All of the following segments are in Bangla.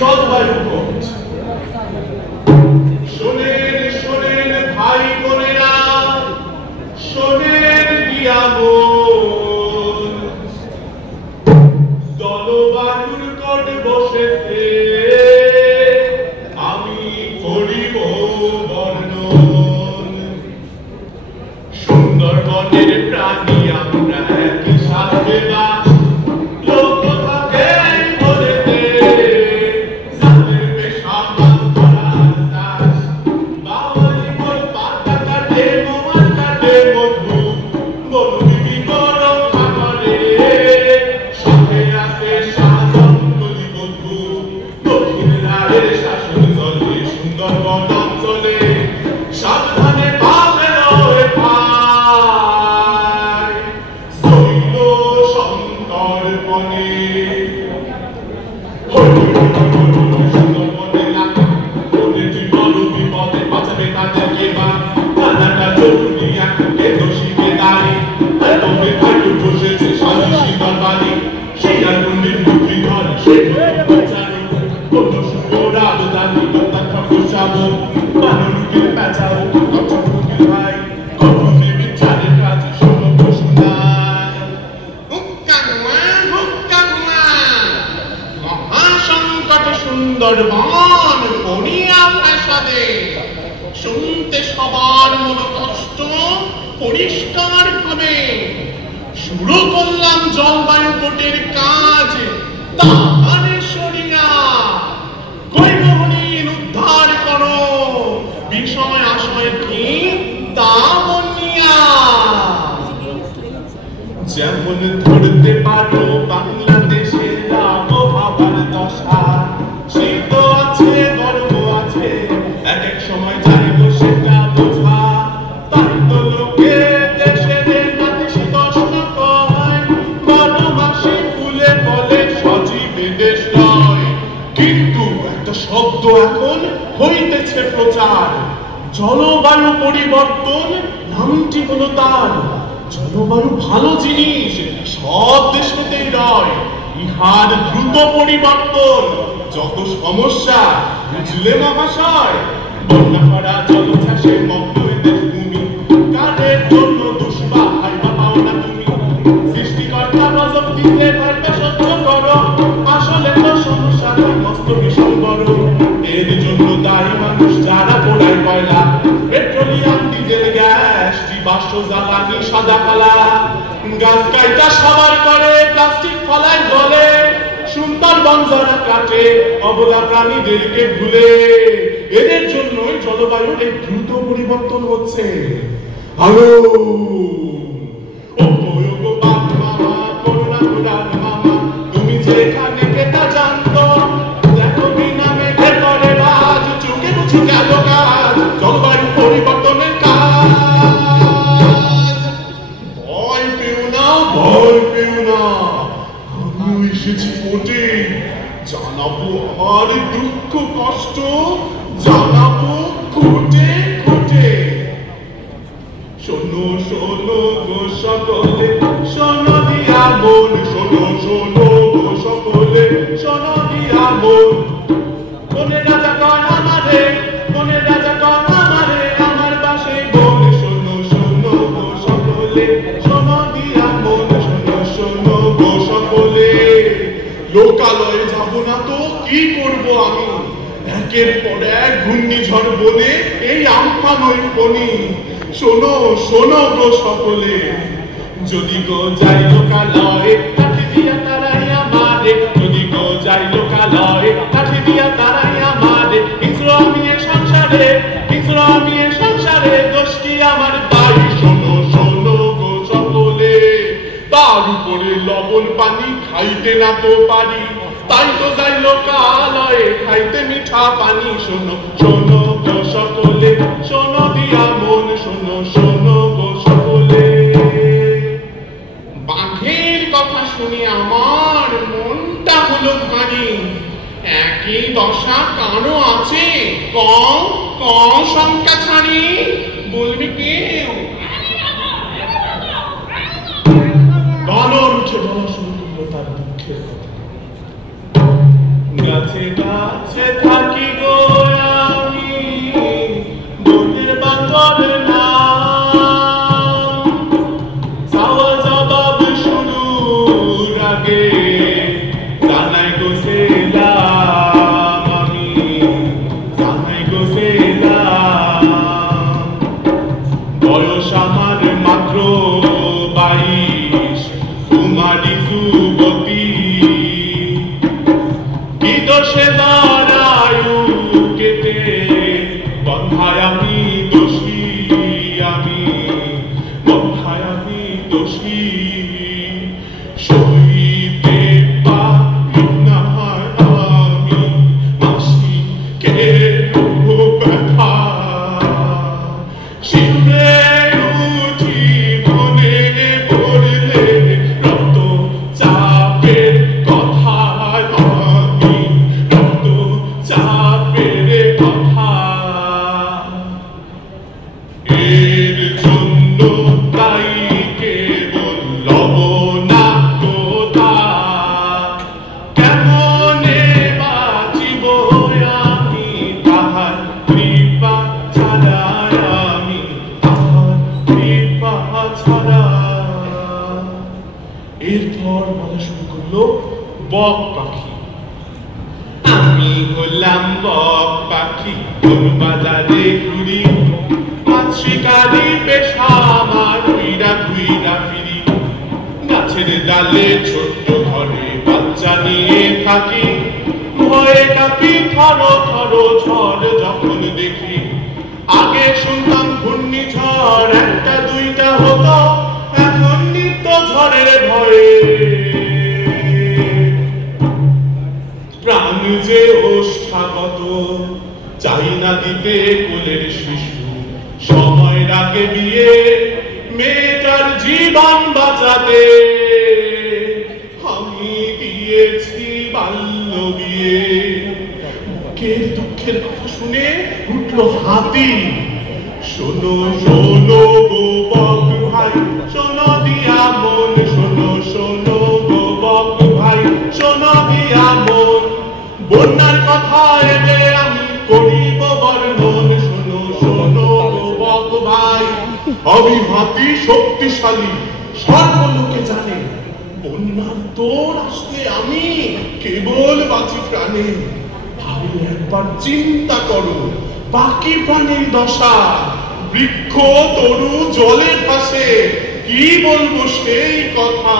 জলবায়ু কোচ। শোনেন শোনেন ভাই বোনেরা, শোনেন দিয়ামন, জলবায়ুর কোট বসেছে, আমি করিব বর্ণন। সুন্দরবনের প্রাণী আমরা একই সাথে বাস, লোক থাকে বলেতে যাদের পেশা মাছ ধরার চাষ। বাঙালি মোর পাতা কাটে, মোমার কাটে মধু, বনবিবি রক্ষা করে, সাথে আছে শাহজাহান নদী বধূ। দক্ষিণ রায়ের শাসন চলে সুন্দরবন অঞ্চলে, সাবধানে পাবে রয়ে ভাই শৈল সন্তর্পণে। সুন্দরবনে এলাকা বনে জীবন বিপদে বাঁচাবে তাদেরকে বা নানাটা জরুরি একে দোষীকে দাঁড়ি তবে খাটু বসেছে সালিশি দরবারি। সেই আর পণ্ডিত বুদ্ধি ধর সেই বিচারক কোন সুন্দর আবদানি কথা ঠাকুর সাবক মানুষের পেঁচাও কথা ঠুকির ভাই কখনে বিচারের কাজ শোনো শোনায়। মহাসংকট সুন্দরবন করিয়া প্রাসাদে, শুনতে সবার মন কষ্ট পরিষ্কার হবে। শুরু করলাম জলবায়ু কোটের কাজ, তাহারে সরিয়া কৈবহনীন উদ্ধার করো, বিষয় আশয় কি তা বনিয়া। যেমন ধরতে পারো বাংলাদেশের আবহাওয়ার দশা, শীত আছে গরম আছে, এক এক সময় যাইব সেটা বোঝা। তাই তো লোকে দেশের নাতিশীতোষ্ণ কয়, বারোমাসি ফুলে ফলে সজীবে দেশ নয়। কিন্তু একটা শব্দ এখন হইতেছে প্রচার, জলবায়ু পরিবর্তন নামটি হলো তার। জলবায়ু ভালো জিনিস, সব দেশেতেই রয়, ইহার দ্রুত পরিবর্তন যত সমস্যা বুঝলে মহাশয়। বন্যা করা জলচাষে মগ্ন দেশ ভূমি, কারের জন্য দুষ্পা ভাইবা পাও না তুমি। সৃষ্টিকর্তা গজব দিতে ভাইবা সহ্য করো, আসলে তো সমস্যাটা মস্ত ভীষণ বড়। এর জন্য দায়ী মানুষ যারা পোড়ায় কয়লা, পেট্রোলিয়াম ডিজেল গ্যাস জীবাশ্ম জ্বালানি সাদা কালা, গাছ কাইটা সাবার করে প্লাস্টিক ফলায় জলে। সুন্দরবন যারা কাটে অবলা প্রাণীদেরকে ভুলে, এদের জন্যই জলবায়ুর এই দ্রুত পরিবর্তন হচ্ছে। হ্যালো করুণা পুরাণ মামা, তুমি যেখানে কেটা জানতো, দেখো বিনা মেঘে করে রাজ, চোখে বুঝি গেল কাজ জলবায়ু পরিবর্তনের কাজ। ভয় পেও না, ভয় পেও না, আমিও এসেছি কোটে, জানাবো আমার দুঃখ কষ্ট, জানাবো কোটে কোটে। শোনো শোনো গো সকলে, শোনো দিয়া মন, শোনো শোনো গো সকলে, শোনো দিয়া মন। মনে রাজা কর আমারে, মনে রাজা কর আমারে, আমার বাসে বোন। শোনো শোনো গো সকলে, শোনো দিয়া মন, শোনো শোনো গো সকলে। লোকালয়ে যাব না তো কি করব আমি, একের পর এক ঘূর্ণিঝড় বনে এই আমফান ওই ফণি। শোনো শোনো গো সকলে, যদি গো যাই লোকালয়ে কাঠি দিয়া তারাই আমারে, যদি গো যাই লোকালয়ে কাঠি দিয়া তারাই আমারে। হিংস্র আমি এ সংসারে, হিংস্র আমি এ সংসারে, দোষ কি আমার তাই। শোনো শোনো গো সকলে, তার উপরে লবণ পানি খাইতে না তো পারি, তাই তো যাই লোকালয়ে খাইতে মিঠা পানি। শোনো শোনো গো সকলে, শোনো দিয়া মন, শোনো শোনো গো সকলে। বাঘের কথা শুনে আমার মনটা হলো ভারী, একই দশা কারো আছে কম কম সংখ্যা ছাড়ি, বলবি কেউ? বানর উঠে বলা শুরু করলো তার দুঃখের কথা। গাছে গাছে থাকি গো আমি, বনের বাকর নাম, চাওয়া জবাব শুরুর আগে জানাই গো সেলাম আমি, জানাই গো সেলাম। বয়স আমার মাত্র 22, কুমারী যুবতী, কি দোষে দাঁড়ায়ু কেটে বন্ধায় আমি দোষী, আমি বন্ধায় আমি দোষী। সইতে পারি না আমি মাসিকে ব্যথা, শিউরে উঠি মনে পড়লে রক্ত চাপের কথা, আমি রক্ত চাপের কথা। এর জন্য তাই কেবল লবণাক্ততা, কেমনে বাঁচিব আমি তাহার কৃপা ছাড়া, আমি তাহার কৃপা ছাড়া। এরপর বলা শুরু করলো বক পাখি। আমি হলাম বক পাখি, কোন বাজারে ঘুরি, মাছ শিকারি পেশা আমার, ঘুইরা ঘুইরা ফিরি। গাছের ডালে ছোট্ট ঘরে বাচ্চা নিয়ে থাকি, ভয়ে কাঁপি থর থর ঝড় যখন দেখি। আগে শুনতাম ঘূর্ণিঝড় একটা দুইটা হতো, এখন নিত্য ঝড়ের ভয়ে প্রাণ যে ওষ্ঠাগত। চাই না দিতে কোলের শিশু, সময় রাগে বিয়ে, মেয়েটার জীবন বাঁচাতে আমি দিয়েছি বাল্য বিয়ে। বুকের দুঃখের কথা শুনে উঠলো হাতি, শোনো শোনো গো বক ভাই, শোনো দিয়া মন, শোনো শোনো গো বক ভাই, শোনো দিয়া মন। বন্যার কথা এলে আমি করিব বর্ণন, শোনো শোনো গো বক ভাই। আমি হাতি শক্তিশালী, সর্বলোকে জানে, বন্যার তোর আসলে আমি কেবল বাঁচি প্রাণে। ভাবি একবার চিন্তা করো বাকি প্রাণীর দশা, বৃক্ষ তরু জলে ভাসে, কি বলবো সেই কথা।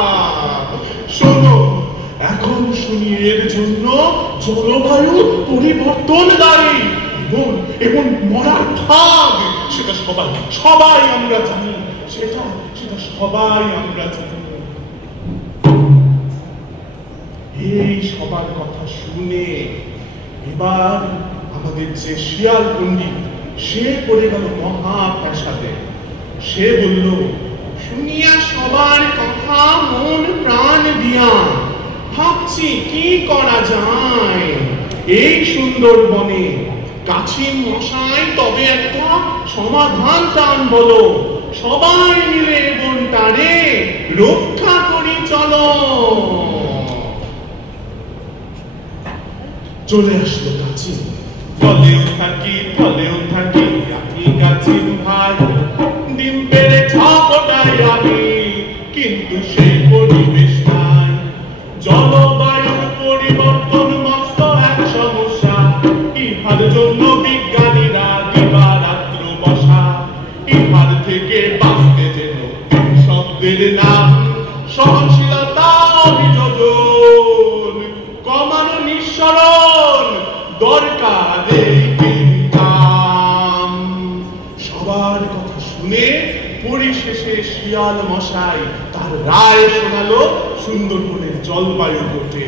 শোনো এখন শুনি এর জন্য জলবায়ু পরিবর্তন দায়ী, এবং মরার ভাগ সেটা সবাই সবাই আমরা জানি, সেটা সেটা সবাই আমরা জানি। এই সবার কথা শুনে এবার আমাদের যে শিয়াল পণ্ডিত, সে পড়ে গেল মহা প্রাসাদে। সে বলল, শুনিয়া সবার কথা মন প্রাণ দিয়া, ভাবছি কি করা যায় এই সুন্দর বনে। কাছিম মশাই তবে একটা সমাধান টান বলো, সবাই মিলে বনটারে রক্ষা করি চলো। চলে আসলো কাছিম, ফলেও থাকি আমি কাছিম ভাই, ডিম পেড়ে ছাপটাই আমি, কিন্তু সেই পরিবেশ নাই। জলবায়ুর পরিবর্তন মস্ত এক সমস্যা, ইহার জন্য বিজ্ঞানীরা দিবারাত্র বসা। ইহার থেকে বাঁচতে যেন শব্দের নাম, সহনশীলতা অভিযোজন, কমানো নিঃসরণ দরকার এই কাম। সবার কথা শুনে পরিশেষে শিয়াল মশাই তার রায় শোনালো সুন্দরবনের জলবায়ু কোর্টে।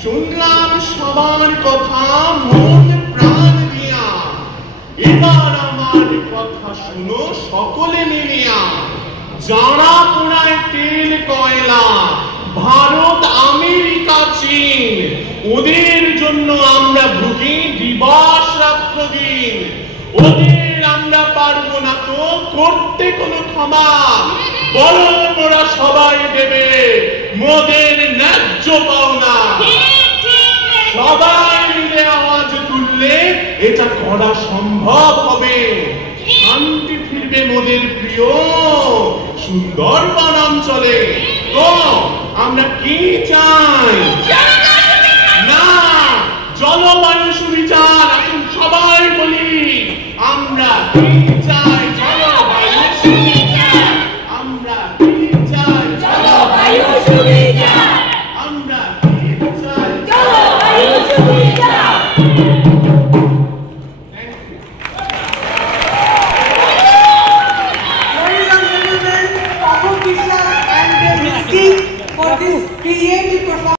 শুনলাম সবার কথা মন প্রাণ দিয়া, এবার আমার কথা শুনো সকলে মিলিয়া। যারা পোড়ায় তেল কয়লা, ভারত আমেরিকা চীন, ওদের জন্য আমরা ভুগি দিবস রাত্র দিন। ওদের আমরা পারবো না তো করতে কোনো ক্ষমা, বরং ওরা সবাই দেবে মোদের ন্যায্য পাওনা। সবাই মিলে আওয়াজ তুললে এটা করা সম্ভব হবে। শান্তি ফিরবে মোদের প্রিয় সুন্দরবন অঞ্চলে। তো আমরা কি চাই? না, জলবায়ু সুবিচার। এখন সবাই বলি আমরা কি চাই? জলবায়ু সুবিচার। আমরা কি চাই? জলবায়ু সুবিচার। আমরা কি চাই? জলবায়ু সুবিচার।